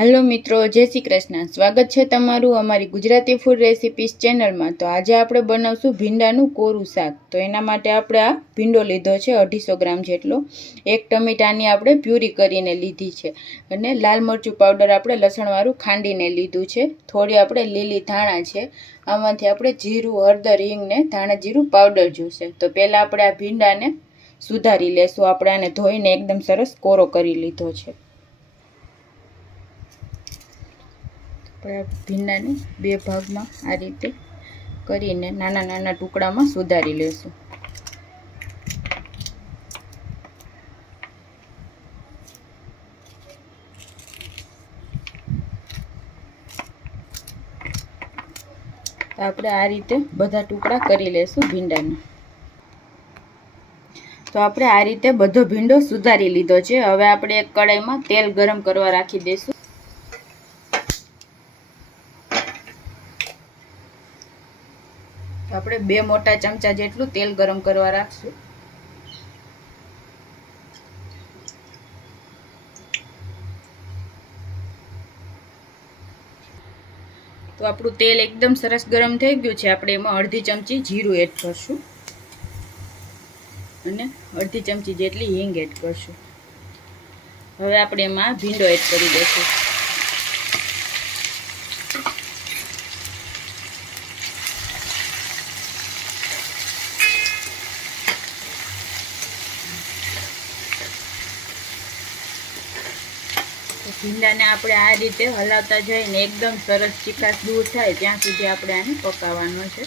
Hello मित्रों, जय श्री कृष्ण। स्वागत है तमारू अमारी गुजराती फूड रेसिपीज चेनल में। तो आज आपणे बनावशुं भींडानुं कोरुं शाक। तो एना माटे आपणे आ भींडो लीधो छे 250 ग्राम जेटलो। एक टमेटानी आपणे प्यूरी करीने लीधी छे अने लाल मरचुं पाउडर आपणे लसणवाळुं खांडीने लीधुं छे। थोड़ी आपणे लीली धाणा छे। आमांथी आपणे जीरुं, हळदर, हींग ने धाणा जीरुं पाउडर जोईशे। तो पहेला आपणे आ भींडाने सुधारी लेशुं। आपणे आने धोईने एकदम सरस कोरो करी लीधो छे। भींडाने बे भाग में आ रीते करीने नाना नाना टुकड़ा में सुधारी लेशुं। तो आपणे आ रीते बधा टुकड़ा करी लेशुं भींडाने। तो आपणे आ रीते बधो भींडो सुधारी लीधो छे। हवे आपणे एक कढ़ाई में तेल गरम करवा राखी देशुं। આપણે 2 મોટા ચમચા જેટલું તેલ ગરમ કરવા રાખશું। તો આપણું તેલ એકદમ સરસ ગરમ થઈ ગયું છે। આપણે એમાં અડધી ચમચી જીરું એડ કરશું અને અડધી ચમચી જેટલી હિંગ એડ કરશું। હવે આપણે એમાં ભીંડો એડ કરી દઈશું। ભીંડાને આપણે આ રીતે હલાવતા જઈને એકદમ સરસ ચીકાશ દૂર થાય ત્યાં સુધી આપણે આને પકાવવાનો છે।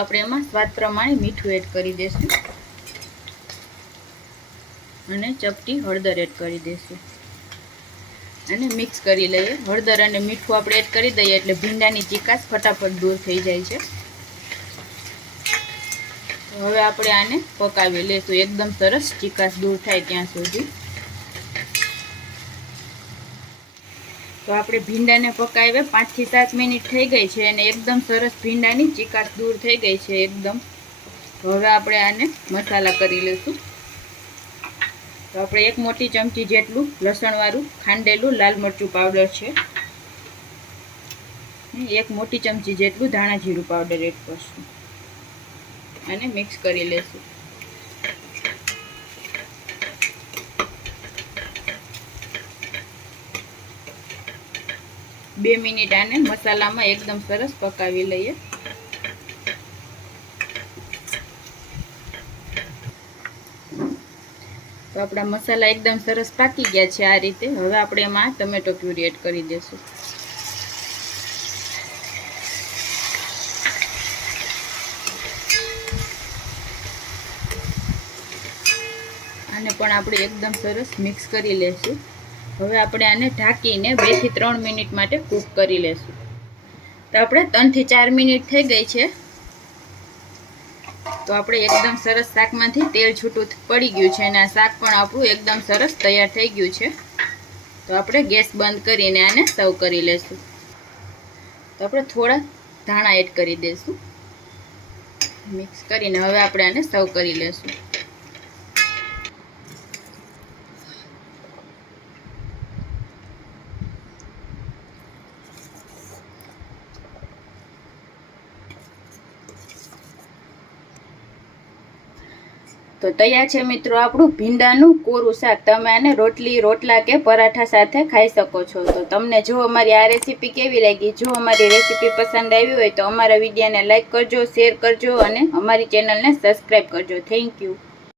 આપણે એમાં સ્વાદ પ્રમાણે મીઠું એડ કરી દઈશું અને ચપટી હળદર એડ કરી દઈશું અને મિક્સ કરી લઈએ। હળદર અને મીઠું આપણે એડ કરી દઈએ એટલે ભીંડાની ચીકાશ ફટાફટ દૂર થઈ જાય છે। હવે આપણે આને પકાવી લેશું એકદમ સરસ ચીકાશ દૂર થાય ત્યાં સુધી। તો આપણે ભીંડાને પકાવ્યા 5 થી 7 મિનિટ થઈ ગઈ છે અને એકદમ સરસ ભીંડાની ચીકાશ દૂર થઈ ગઈ છે એકદમ। હવે આપણે આને મસાલા કરી લેશું। તો આપણે 1 મોટી ચમચી જેટલું લસણવાળું ખાંડેલું લાલ મરચું પાવડર છે। 1 મોટી ચમચી જેટલું ધાણા જીરું પાવડર એડ કરશું અને મિક્સ કરી લેશું। 2 મિનિટ આને મસાલામાં એકદમ સરસ પકાવી લઈએ। તો આપણા મસાલા એકદમ સરસ પાકી ગયા છે આ રીતે। હવે આપણે એમાં ટમેટો પ્યુરી એડ કરી દઈશું। આને પણ આપણે એકદમ સરસ મિક્સ કરી લેશું। હવે આપણે આને ઢાંકીને 2 થી 3 મિનિટ માટે કૂક કરી લેશું। તો આપણે 3 થી 4 મિનિટ થઈ ગઈ છે। તો આપણે એકદમ સરસ શાકમાંથી તેલ છૂટું પડી ગયું છે અને આ શાક પણ આપણું એકદમ સરસ તૈયાર થઈ ગયું છે। તો આપણે ગેસ બંધ કરીને આને સર્વ કરી લેશું। તો આપણે થોડા ધાણા એડ કરી દઈશું મિક્સ કરીને। હવે આપણે આને સર્વ કરી લેશું। तो तैयार है मित्रों आपणुं भींडानुं कोरुं शाक। तमे आने रोटली, रोटला के पराठा साथे खाई सको छो। तो तमने जो अमारी आ रेसिपी केवी लागी, जो अमारी रेसिपी पसंद आवी होय तो अमारा विडियोने लाइक करजो, शेर करजो अने अमारी चेनल ने सब्सक्राइब करजो। Thank you.